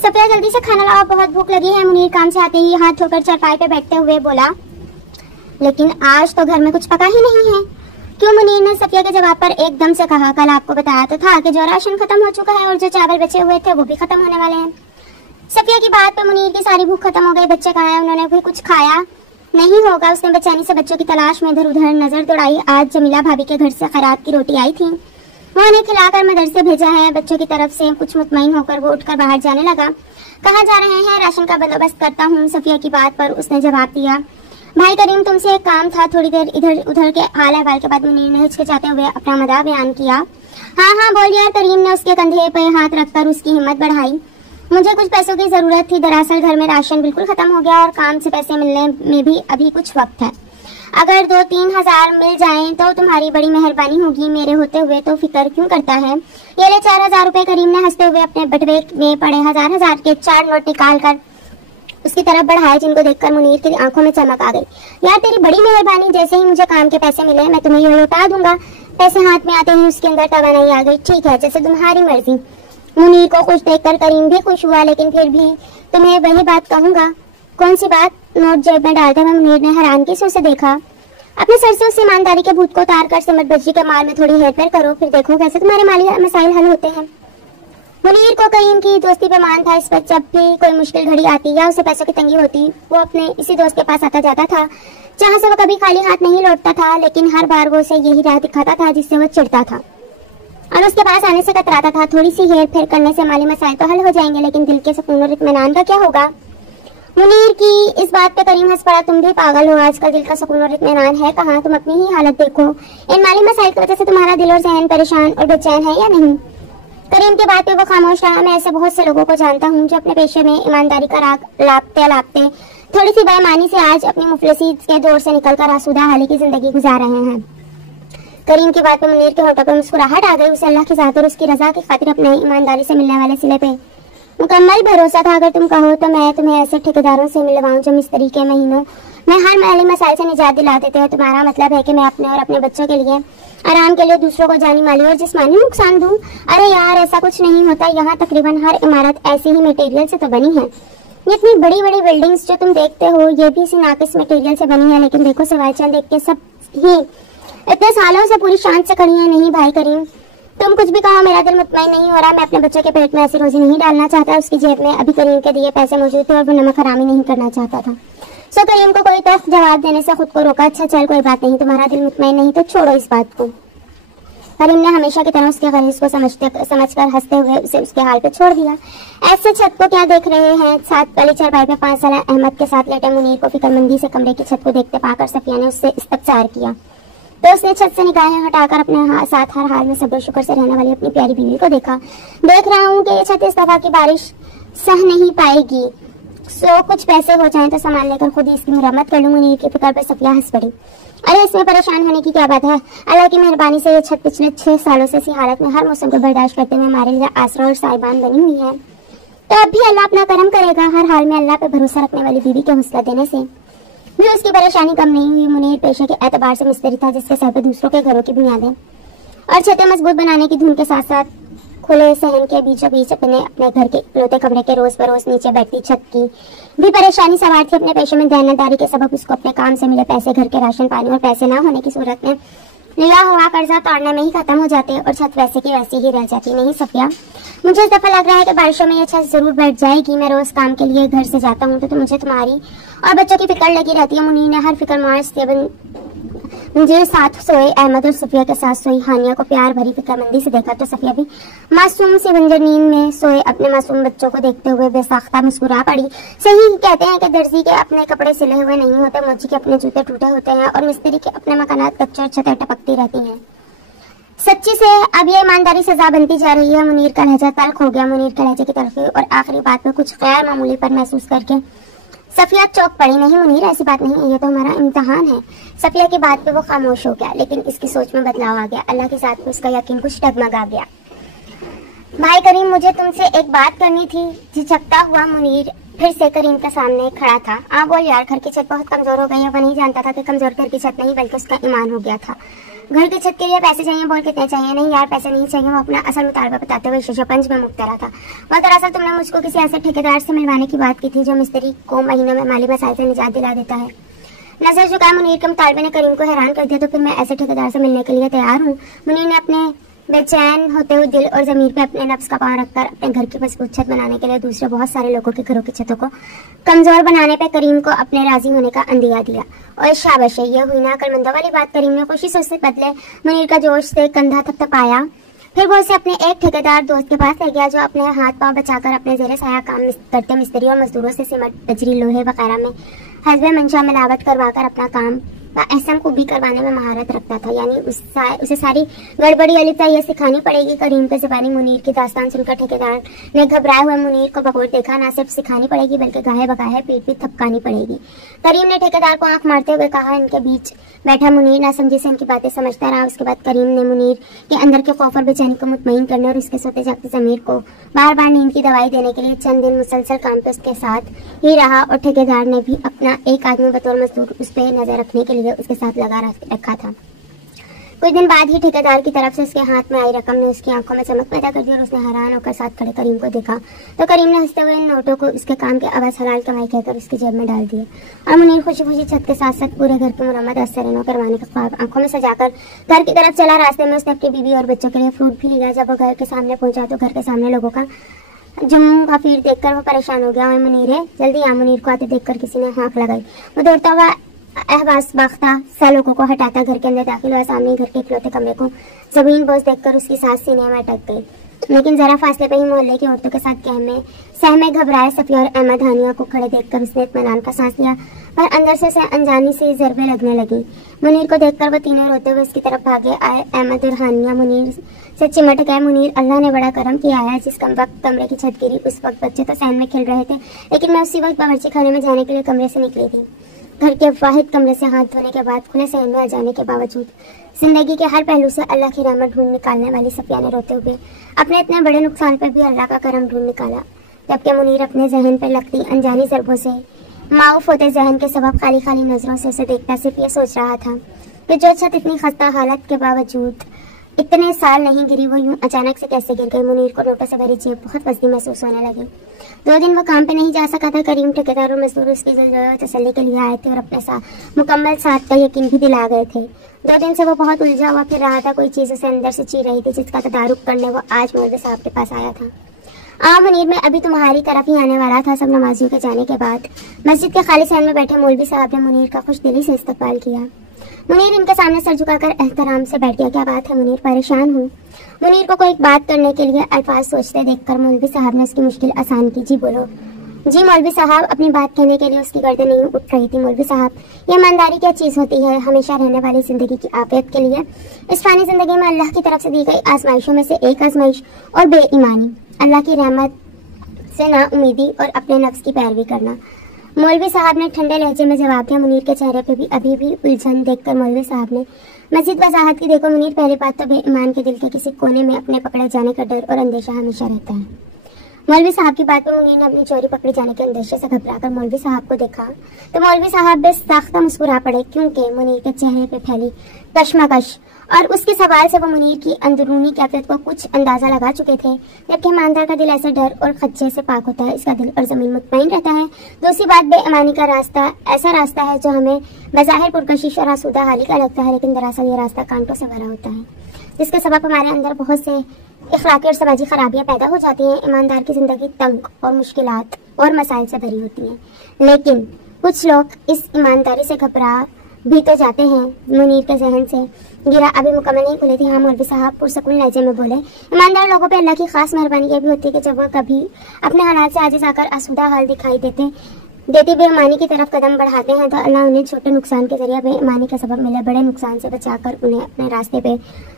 सफिया जल्दी से खाना लाओ, बहुत भूख लगी है। मुनीर काम से आते ही हाथ धोकर चारपाई पे बैठते हुए बोला, लेकिन आज तो घर में कुछ पका ही नहीं है। क्यों? मुनीर ने सफिया के जवाब पर एकदम से कहा, कल आपको बताया तो था कि जो राशन खत्म हो चुका है और जो चावल बचे हुए थे वो भी खत्म होने वाले हैं। सफिया की बात पर मुनीर की सारी भूख खत्म हो गई। बच्चे कहाँ हैं? उन्होंने भी कुछ खाया नहीं होगा। उसने बेचैनी से बच्चों की तलाश में इधर उधर नजर दौड़ाई। आज जमीला भाभी के घर से खैरात की रोटी आई थी, वो उन्हें खिलाकर मदरसे भेजा है। बच्चों की तरफ से कुछ मुतमईन होकर वो उठकर बाहर जाने लगा। कहाँ जा रहे हैं? राशन का बंदोबस्त करता हूँ। सफिया की बात पर उसने जवाब दिया, भाई करीम तुमसे एक काम था। थोड़ी देर इधर उधर के हाल अहवाल के बाद मुनीर ने हिचकिचाते हुए अपना मदा बयान किया। हाँ हाँ बोल यार। करीम ने उसके कंधे पे हाथ रखकर उसकी हिम्मत बढ़ाई। मुझे कुछ पैसों की जरूरत थी। दरअसल घर में राशन बिल्कुल खत्म हो गया और काम से पैसे मिलने में भी अभी कुछ वक्त है। अगर 2-3 हजार मिल जाएं तो तुम्हारी बड़ी मेहरबानी होगी। मेरे होते हुए तो फिक्र क्यों करता है? ये ले 4000 रुपए। करीम ने हंसते हुए अपने बटुए में पड़े हजार के 4 नोट निकाल कर उसकी तरफ बढ़ाए, जिनको देखकर मुनीर की आंखों में चमक आ गई। यार तेरी बड़ी मेहरबानी, जैसे ही मुझे काम के पैसे मिले मैं तुम्हें ये लौटा दूंगा। पैसे हाथ में आते ही उसके अंदर तवानाई आ गई। ठीक है, जैसे तुम्हारी मर्जी। मुनीर को खुश देखकर करीम भी खुश हुआ, लेकिन फिर भी तुम्हें वही बात कहूंगा। कौन सी बात? नोट जेब में डालते हुए मुनीर ने हैरानगी से उसे देखा। अपने सर से उस ईमानदारी के भूत को उतार कर सिमट बज्जी के माल में थोड़ी हेरफेर करो, फिर देखो कैसे तुम्हारे माली मसाइल हल होते हैं। मुनीर को करीम की दोस्ती पे मान था। इस पर जब भी कोई मुश्किल घड़ी आती या उसे पैसों की तंगी होती, वो अपने इसी दोस्त के पास आता जाता था, जहाँ से वो कभी खाली हाथ नहीं लौटता था। लेकिन हर बार वो उसे यही राह दिखाता था जिससे वो चिढ़ता था और उसके पास आने से कतराता था। थोड़ी सी हेर फेर करने से माली मसाइल तो हल हो जाएंगे, लेकिन दिल के सुकून और इत्मीनान का क्या होगा? मुनीर की इस बात पे करीम हंस पड़ा। तुम भी पागल हो, आजकल दिल का सुकून और इत्मीनान है कहाँ? तुम अपनी ही हालत देखो। इन माली मसाइल की वजह से तुम्हारा दिल और जहन परेशान और बेचैन है या नहीं? करीम की बात पे वो खामोश रहा। मैं ऐसे बहुत से लोगों को जानता हूँ जो अपने पेशे में ईमानदारी का राग लापते थोड़ी सी बेईमानी से आज अपनी मुफलिसी के दौर से निकलकर आसूदा हाली की जिंदगी गुजार रहे हैं। करीम की बात पे मुनीर के होठों पर मुस्कुराहट आ गई। उसे अल्लाह की ज़ात और उसकी रजा की खातिर अपने ईमानदारी से मिलने वाले सिले पे मुकम्मल भरोसा था। अगर तुम कहो तो मैं तुम्हें ऐसे ठेकेदारों से मिलवाऊं जो मिस्त्री के महीनों में हर माली मसाइल से निजात दिला देते हैं। तुम्हारा मतलब है कि मैं अपने और अपने बच्चों के लिए आराम के लिए दूसरों को जानी माली और जिस्मानी नुकसान दूं? अरे यार ऐसा कुछ नहीं होता। यहाँ तकरीबन हर इमारत ऐसे ही मटेरियल से तो बनी है। ये इतनी बड़ी बड़ी बिल्डिंग्स जो तुम देखते हो ये भी इसी नाकिस मटेरियल से बनी है। लेकिन देखो सिवाय चंद देख के सब ही इतने सालों से पूरी शान से खड़ी है। नहीं भाई करीम, तुम कुछ भी कहो, मेरा दिल मुतमईन नहीं हो रहा। मैं अपने बच्चे के पेट में ऐसी रोजी नहीं डालना चाहता। उसकी जेब में अभी करीम के दिए पैसे मौजूद थे और वो नमक हरामी नहीं करना चाहता था। सो करीम को कोई तख्त जवाब देने से खुद को रोका। अच्छा चल कोई बात नहीं, तुम्हारा दिल मुतमईन नहीं तो छोड़ो इस बात को। करीम ने हमेशा की तरह उसके गरीज को समझकर हंसते हुए उसे उसके हाल पे छोड़ दिया। ऐसे छत को क्या देख रहे हैं? साथ वाली चारपाई पे 5 साल अहमद के साथ लेटे मुनीर को फिक्रमंदी से कमरे की छत को देखते पाकर सफिया ने उससे इस्तफसार किया, तो उसने छत से निगाहें हटाकर अपने साथ हर हाल में सब्र शुक्र से रहने वाली अपनी प्यारी बीवी को देखा। देख रहा हूँ कि ये छत इस दफा की बारिश सह नहीं पाएगी, सो कुछ पैसे हो जाएं तो सामान लेकर खुद ही इसकी मुरम्मत कर लूँ। मुनीर की फिक्र पर सफिया हंस पड़ी। अरे इसमें परेशान होने की क्या बात है? अल्लाह की मेहरबानी से ये छत पिछले 6 सालों से इसी हालत में हर मौसम को बर्दाश्त करते हुए हमारे लिए आसरा और साहिबान बनी हुई है। तो अब भी अल्लाह अपना करम करेगा। हर हाल में अल्लाह पे भरोसा रखने वाली बीवी के हौसला देने से भी उसकी परेशानी कम नहीं हुई। मुनीर पेशे के एतबार से मिस्त्री था जिसके सर पे दूसरों के घरों की बुनियादें और छतें मजबूत बनाने की धुन के साथ साथ खुले सहन के बीचों बीच अपने घर के इकलौते कमरे के रोज बरोज नीचे बैठती छत की भी परेशानी सवार थी। अपने पेशे में देनदारी के सबब उसको अपने काम से मिले पैसे घर के राशन पानी और पैसे ना होने की सूरत में लिया हुआ कर्जा तोड़ने में ही खत्म हो जाते और छत वैसे की वैसी ही रह जाती। नहीं सफिया, मुझे इस दफा लग रहा है कि बारिशों में ये छत जरूर बैठ जाएगी। मैं रोज काम के लिए घर से जाता हूँ तो मुझे तुम्हारी और बच्चों की फिक्र लगी रहती है। मुनीर ने हर फिक्र मार्च से मुझे साथ सोए अहमद और सफिया के साथ सोई हानिया को प्यार भरी फिक्रमंदी से देखा तो सफिया भी मासूम सी बंजर नींद में सोए अपने मासूम बच्चों को देखते हुए बेसाख्ता मुस्कुरा पड़ी। सही कहते हैं कि दर्जी के अपने कपड़े सिले हुए नहीं होते, मोची के अपने जूते टूटे होते हैं और मिस्त्री के अपने मकानात कच्चे और छतें टपकती रहती हैं। सच्ची से अब ये ईमानदारी सजा बनती जा रही है। मुनीर का लहजा तल्ख हो गया। मुनीर के लहजे की तरफ और आखिरी बात में कुछ गैर मामूली पर महसूस करके सफिया चौंक पड़ी। नहीं मुनीर, ऐसी बात नहीं है, ये तो हमारा इम्तिहान है। सफिया की बात पे वो खामोश हो गया, लेकिन इसकी सोच में बदलाव आ गया। अल्लाह के साथ में उसका यकीन कुछ डगमगा गया। भाई करीम, मुझे तुमसे एक बात करनी थी। झिझकता हुआ मुनीर फिर से करीम के सामने खड़ा था। बोल यार, घर की छत बहुत कमजोर हो गई है। वो नहीं जानता था कि कमजोर घर की छत नहीं बल्कि उसका ईमान हो गया था। घर की छत के लिए पैसे चाहिए, बोल कितने चाहिए? नहीं यार पैसे नहीं चाहिए। वो अपना असल मुतालबा बताते हुए शीशोपंज में मुब्तला था। और दरअसल तुमने मुझको किसी ऐसे ठेकेदार से मिलवाने की बात की थी जो मिस्त्री को महीनों में माली मसाइल से निजात दिला देता है। नजर झुकाए मुनीर के मुतालबे ने करीम को हैरान कर दिया। तो फिर मैं ऐसे ठेकेदार से मिलने के लिए तैयार हूँ। मुनीर ने अपने बेचैन होते हुए दिल और जमीर पे अपने नफ्स का पांव रखकर अपने घर की मजबूत छत बनाने के लिए दूसरे बहुत सारे लोगों के घरों की छतों को कमजोर बनाने पे करीम को अपने राजी होने का अंदिया दिया। और शाबाश, ये हुई ना अकलमंदों वाली बात। करीम ने खुशी से उससे बदले मुनीर का जोश से कंधा थपथपाया। फिर वो उसे अपने एक ठेकेदार दोस्त के पास ले गया जो अपने हाथ पांव बचाकर अपने जेरे साया काम करते मिस्त्री और मजदूरों से सीमेंट, बजरी, लोहे वगैरह में हस्बे मंशा मिलावट करवाकर अपना काम एहसन को भी करवाने में महारत रखता था। यानी उसे सारी गड़बड़ी अलिफ्ता ये सिखानी पड़ेगी। करीम पे ज़बानी मुनीर की दास्तान सुनकर ठेकेदार ने घबराए हुए मुनीर को बगौर देखा। ना सिर्फ सिखानी पड़ेगी बल्कि गाहे बगाहे पीठ भी थपकानी पड़ेगी। करीम ने ठेकेदार को आंख मारते हुए कहा। इनके बीच बैठा मुनीर ना समझे से इनकी बातें समझता रहा। उसके बाद करीम ने मुनीर के अंदर के खौफ और बेचैनी को मुतमईन करने और उसके सोते जागते ज़मीर को बार बार नींद की दवाई देने के लिए चंद दिन मुसलसल काम पे उसके साथ ही रहा। और ठेकेदार ने भी अपना एक आदमी बतौर मजदूर उस पर नजर रखने के लिए उसके साथ लगा रखा था। कुछ दिन बाद ही ठेकेदार की तरफ से उसके हाथ में आई रकम ने उसकी आंखों में चमक पैदा कर दी और उसने हैरान होकर साथ खड़े करीम को देखा। तो करीम ने हंसते हुए इन नोटों को उसके काम के अवज हलाल कमाई कहकर उसकी जेब में डाल दिए। और मुनीर खुशी खुशी छत के साथ साथ पूरे घर की मुरम्मत असरनो करवाने का ख्वाब आंखों में सजाकर घर की तरफ चला। रास्ते में उसने अपनी बीवी और बच्चों के लिए फ्रूट भी लिया। जब वो घर के सामने पहुंचा तो घर के सामने लोगों का जुम गफीर देखकर वो परेशान हो गया। और मुनीर है जल्दी आ। मुनीर को आते देखकर किसी ने हाँक लगाई। वो दौड़ता हुआ अहबास बाख्ता सा लोगों को हटाता घर के अंदर दाखिल हुआ। सामने घर के इकलौते कमरे को जमीन बोझ देखकर उसकी सांस सीने में अटक गई। लेकिन जरा फासले पे ही मोहल्ले की औरतों के साथ सहमे घबराए सफिया और अहमद हानिया को खड़े देखकर उसने इत्मीनान का सांस लिया। पर अंदर से उसे अनजानी से ज़रबे लगने लगी। मुनीर को देखकर वो तीनों रोते हुए उसकी तरफ भागे आए। अहमद और हानिया मुनीर से चिमट गए। मुनीर, अल्लाह ने बड़ा करम किया है। जिस वक्त कमरे की छत गिरी उस वक्त बच्चे तो सहन में खेल रहे थे, लेकिन मैं उसी वक्त बावर्ची खाने में जाने के लिए कमरे से निकली थी। घर के वाहिद कमरे से हाथ धोने के बाद खुले सहन में आ जाने के बावजूद जिंदगी के हर पहलू से अल्लाह की रहमत ढूंढ निकालने वाली सफिया ने रोते हुए अपने इतने बड़े नुकसान पर भी अल्लाह का करम ढूंढ निकाला। जबकि मुनीर अपने जहन पर लगती अनजानी ज़रबों से माऊफ होते जहन के सबब खाली खाली नजरों से उसे देखता सिर्फ ये सोच रहा था कि जो छत इतनी खस्ता हालत के बावजूद इतने साल नहीं गिरी वो यूं अचानक से कैसे गिर गई। मुनीर को नोटों से भरी जेब बहुत वजनी महसूस होने लगी। 2 दिन वो काम पे नहीं जा सका था। करीम, ठेकेदार और मजदूर उसकी तसल्ली के लिए आए थे और अपने साथ मुकम्मल साथ का यकीन भी दिला गए थे। 2 दिन से वो बहुत उलझा हुआ फिर रहा था। कोई चीज़ उसे अंदर से चीर रही थी जिसका तदारुक करने वो आज मौलवी साहब के पास आया था। मुनीर, मैं अभी तुम्हारी तरफ ही आने वाला था। सब नमाजियों के जाने के बाद मस्जिद के खाली सहन में बैठे मौलवी साहब ने मुनीर का खुश दिली से इस्तकबाल किया। मुनीर इनके सामने सर झुकाकर एहतराम से बैठ गया। क्या बात है मुनीर, परेशान हूँ? मुनीर को कोई बात करने के लिए अल्फाज सोचते देखकर मौलवी साहब ने उसकी मुश्किल आसान की। जी बोलो। जी मौलवी साहब, अपनी बात कहने के लिए उसकी गर्दन नहीं उठ रही थी। मौलवी साहब, ये ईमानदारी क्या चीज़ होती है? हमेशा रहने वाली ज़िंदगी की आफियत के लिए इस फानी ज़िंदगी में अल्लाह की तरफ से दी गई आजमाइशों में से एक आजमाइश और बेईमानी, अल्लाह की रहमत से नाउमीदी और अपने नफ्स की पैरवी करना। मौलवी साहब ने ठंडे लहजे में जवाब दिया। मुनीर के चेहरे पे भी अभी भी उलझन देखकर मौलवी साहब ने मजीद वजाहत की। देखो मुनीर, पहली बात तो बेईमान के दिल के किसी कोने में अपने पकड़े जाने का डर और अंदेशा हमेशा रहता है। मौलवी साहब की बात पर मुनीर ने अपनी चोरी पकड़े जाने के अंदेशे से घबराकर मौलवी साहब को देखा तो मौलवी साहब बेसाख्ता मुस्कुरा पड़े, क्योंकि मुनीर के चेहरे पे फैली कश्मकश और उसके सवाल से वो मुनीर की अंदरूनी कैफियत को कुछ अंदाजा लगा चुके थे। जबकि ईमानदार का दिल ऐसे डर और खदशे से पाक होता है, इसका दिल और जमीन मुतमईन रहता है। दूसरी बात, बेईमानी का रास्ता ऐसा रास्ता है जो हमें बज़ाहिर पुरकशिश और आसूदा हाली का लगता है, लेकिन दरअसल ये रास्ता कांटों से भरा होता है, जिसके सबब हमारे अंदर बहुत से इखलाकी और समाजी खराबियाँ पैदा हो जाती हैं। ईमानदार की ज़िंदगी तंग और मुश्किलात और मसाइल से भरी होती है, लेकिन कुछ लोग इस ईमानदारी से घबरा भी तो जाते हैं। मुनीर के जहन से गिरा अभी मुकम्मल नहीं खुली थी। हाँ मौलवी साहब पुरसकून लहजे में बोले, ईमानदार लोगों पे अल्लाह की खास मेहरबानी ये भी होती है कि जब वो कभी अपने हालात से आजिज़ आकर आसूदा हाल दिखाई देती बेईमानी की तरफ कदम बढ़ाते हैं तो अल्लाह उन्हें छोटे नुकसान के जरिए बेईमानी का सबब मिले बड़े नुकसान से बचाकर उन्हें अपने रास्ते पे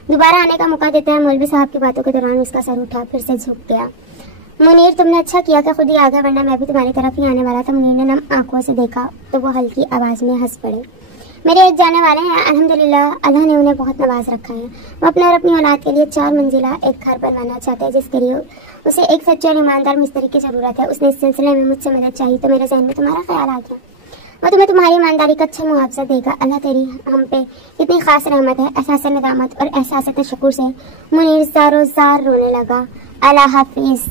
दोबारा आने का मौका देते हैं। मौलवी साहब की बातों के दौरान उसका सर उठा, फिर से झुक गया। मुनीर, तुमने अच्छा किया कि खुद ही आ गया, वरना मैं भी तुम्हारी तरफ ही आने वाला था। मुनीर ने नम आंखों से देखा तो वो हल्की आवाज़ में हंस पड़े। मेरे एक जाने वाले हैं, अल्हम्दुलिल्लाह अल्लाह ने उन्हें बहुत नवाज रखा है। वो अपने और अपनी औलाद के लिए 4 मंजिला एक घर बनवाना चाहते हैं, जिसके लिए उसे एक सच्चे और ईमानदार मिस्त्री की ज़रूरत है। उसने इस सिलसिले में मुझसे मदद चाहिए तो मेरे जहन में तुम्हारा ख्याल आ गया। वो तुम्हें तुम्हारी ईमानदारी का अच्छा मुआवजा देगा। अल्लाह तेरी हम पे इतनी खास रहमत है। एहसास नदामत और एहसास तशक्कुर से मुनीर ज़ारो ज़ार रोने लगा। अल्लाह हाफिज़।